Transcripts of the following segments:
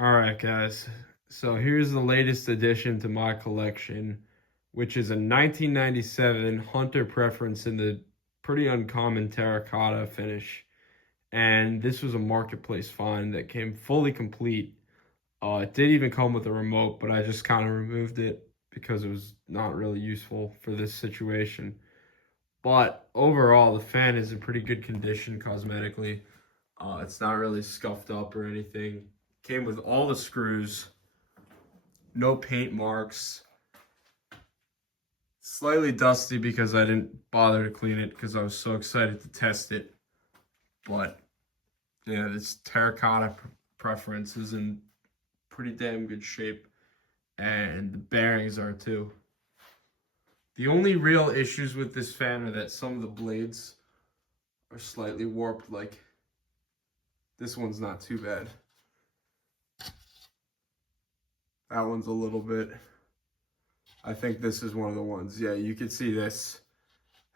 All right, guys. So here's the latest addition to my collection, which is a 1997 Hunter Preference in the pretty uncommon terracotta finish. And this was a marketplace find that came fully complete. It did even come with a remote, but I just kind of removed it because it was not really useful for this situation. But overall, the fan is in pretty good condition cosmetically. It's not really scuffed up or anything. Came with all the screws, no paint marks. Slightly dusty because I didn't bother to clean it because I was so excited to test it. But yeah, this terracotta preference is in pretty damn good shape, and the bearings are too. The only real issues with this fan are that some of the blades are slightly warped. Like this one's not too bad. That one's a little bit. I think this is one of the ones. Yeah, you can see this.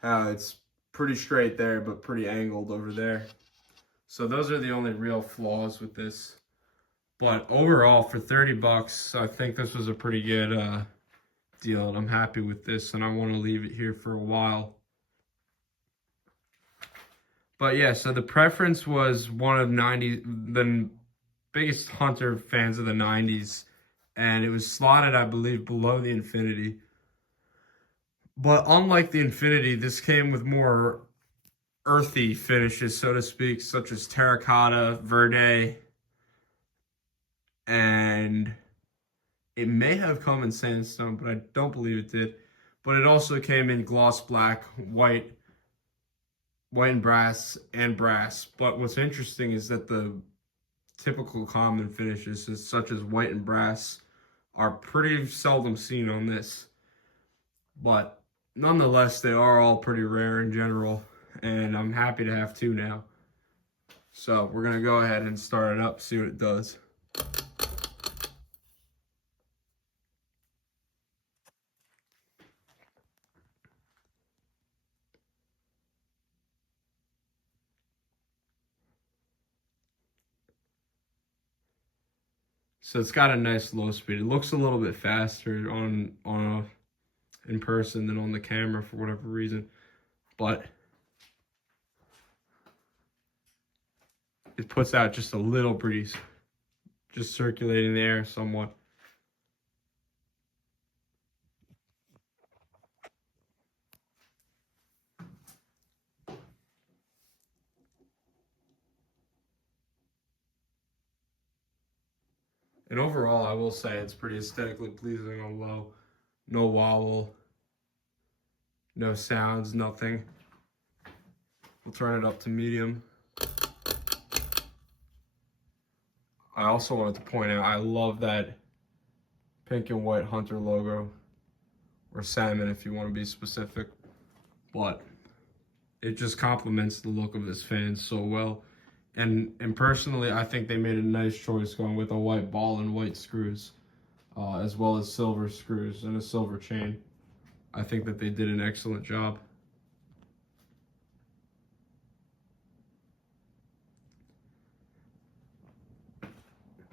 How it's pretty straight there, but pretty angled over there. So those are the only real flaws with this. But overall, for 30 bucks, I think this was a pretty good deal. And I'm happy with this, and I want to leave it here for a while. But yeah, so the preference was one of the biggest Hunter fans of the 90s. And it was slotted, I believe, below the Infinity. But unlike the Infinity, this came with more earthy finishes, so to speak, such as terracotta, verde, and it may have come in sandstone, but I don't believe it did. But it also came in gloss black, white and brass. But what's interesting is that the typical common finishes, such as white and brass, are pretty seldom seen on this. But nonetheless, they are all pretty rare in general, and I'm happy to have two now. So we're going to go ahead and start it up, see what it does. So it's got a nice low speed. It looks a little bit faster in person than on the camera for whatever reason, but it puts out just a little breeze, just circulating the air somewhat. And overall, I will say it's pretty aesthetically pleasing on low. No wobble, no sounds, nothing. We'll turn it up to medium. I also wanted to point out, I love that pink and white Hunter logo, or salmon if you want to be specific, but it just complements the look of this fan so well. And personally, I think they made a nice choice going with a white ball and white screws, as well as silver screws and a silver chain. I think that they did an excellent job.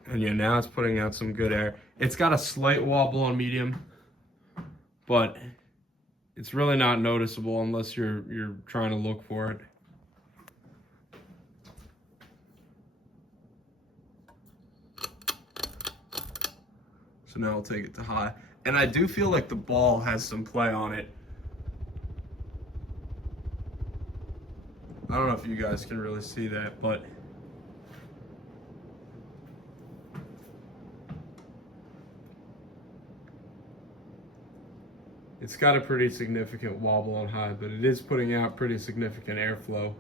And yeah, now it's putting out some good air. It's got a slight wobble on medium, but it's really not noticeable unless you're trying to look for it. So now I'll take it to high. And I do feel like the ball has some play on it. I don't know if you guys can really see that, but it's got a pretty significant wobble on high, but it is putting out pretty significant airflow,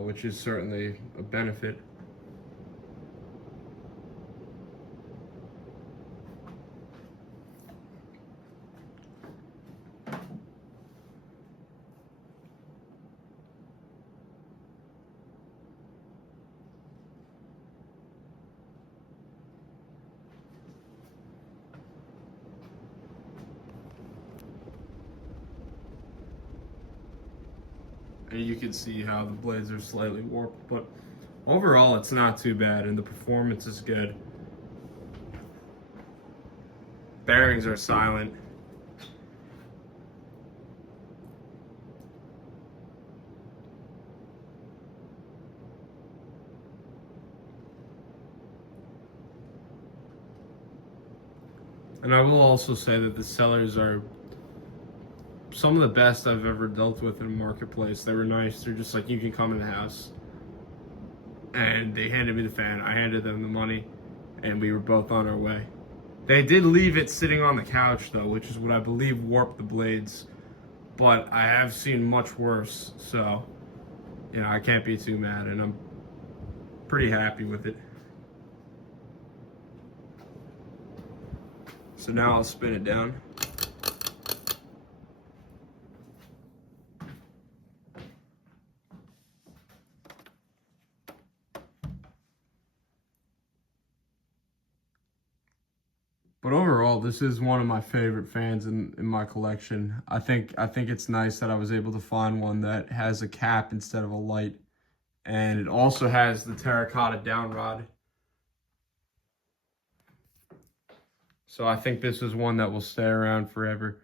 which is certainly a benefit. And you can see how the blades are slightly warped, but Overall, it's not too bad, and the performance is good. Bearings are silent. And I will also say that the sellers are some of the best I've ever dealt with in a marketplace. They were nice. They're just like, you can come in the house. And they handed me the fan. I handed them the money, and we were both on our way. They did leave it sitting on the couch, though, which is what I believe warped the blades. But I have seen much worse, so, you know, I can't be too mad, and I'm pretty happy with it. So now I'll spin it down. But overall, this is one of my favorite fans in my collection. I think it's nice that I was able to find one that has a cap instead of a light. And it also has the Terracotta downrod. So I think this is one that will stay around forever.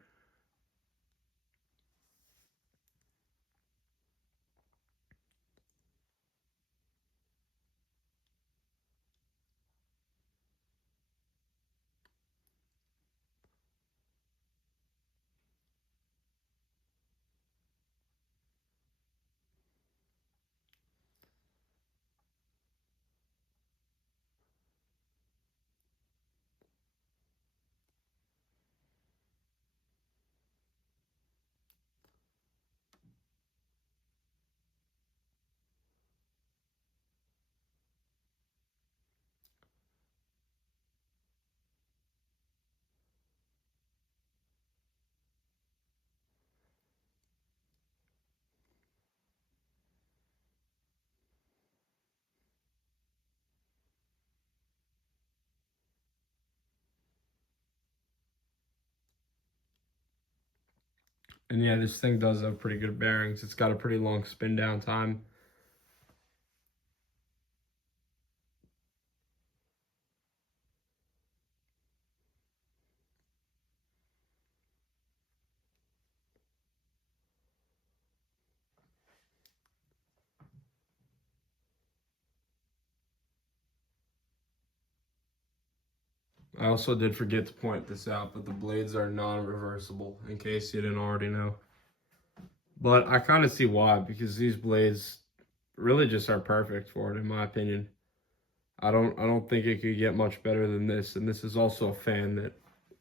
And yeah, this thing does have pretty good bearings. It's got a pretty long spin down time. I also did forget to point this out, but the blades are non-reversible, in case you didn't already know. But I kind of see why, because these blades really just are perfect for it, in my opinion. I don't think it could get much better than this, and this is also a fan that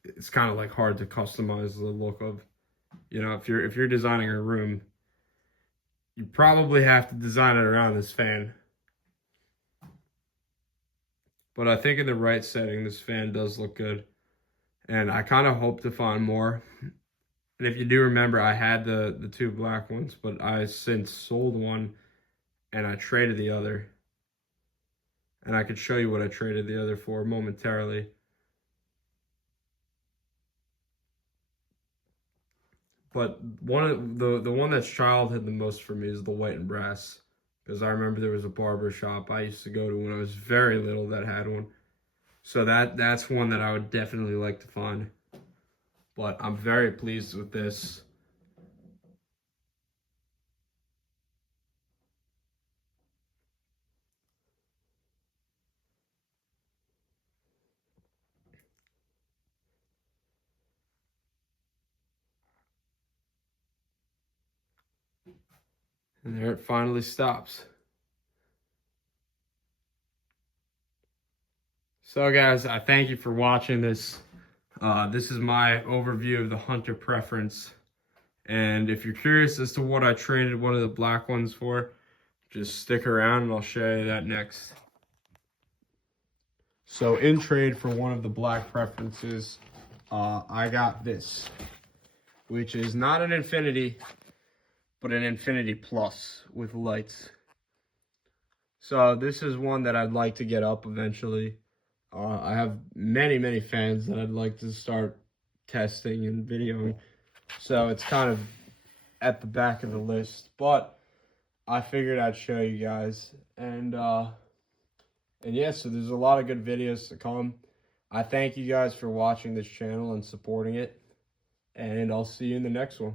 it's kind of like hard to customize the look of. You know, if you're designing a room, you probably have to design it around this fan. But I think in the right setting, this fan does look good. And I kind of hope to find more. And if you do remember, I had the two black ones, but I since sold one and I traded the other. And I could show you what I traded the other for momentarily. But one of the one that's childhood the most for me is the white and brass. Because I remember there was a barber shop I used to go to when I was very little that had one. So that's one that I would definitely like to find. But I'm very pleased with this. And there it finally stops. So guys, I thank you for watching this. This is my overview of the Hunter preference. And if you're curious as to what I traded one of the black ones for, just stick around and I'll show you that next. So in trade for one of the black preferences, I got this, which is not an Infinity, but an Infinity Plus with lights. So this is one that I'd like to get up eventually. I have many fans that I'd like to start testing and videoing. So it's kind of at the back of the list. But I figured I'd show you guys. And yeah, so there's a lot of good videos to come. I thank you guys for watching this channel and supporting it. And I'll see you in the next one.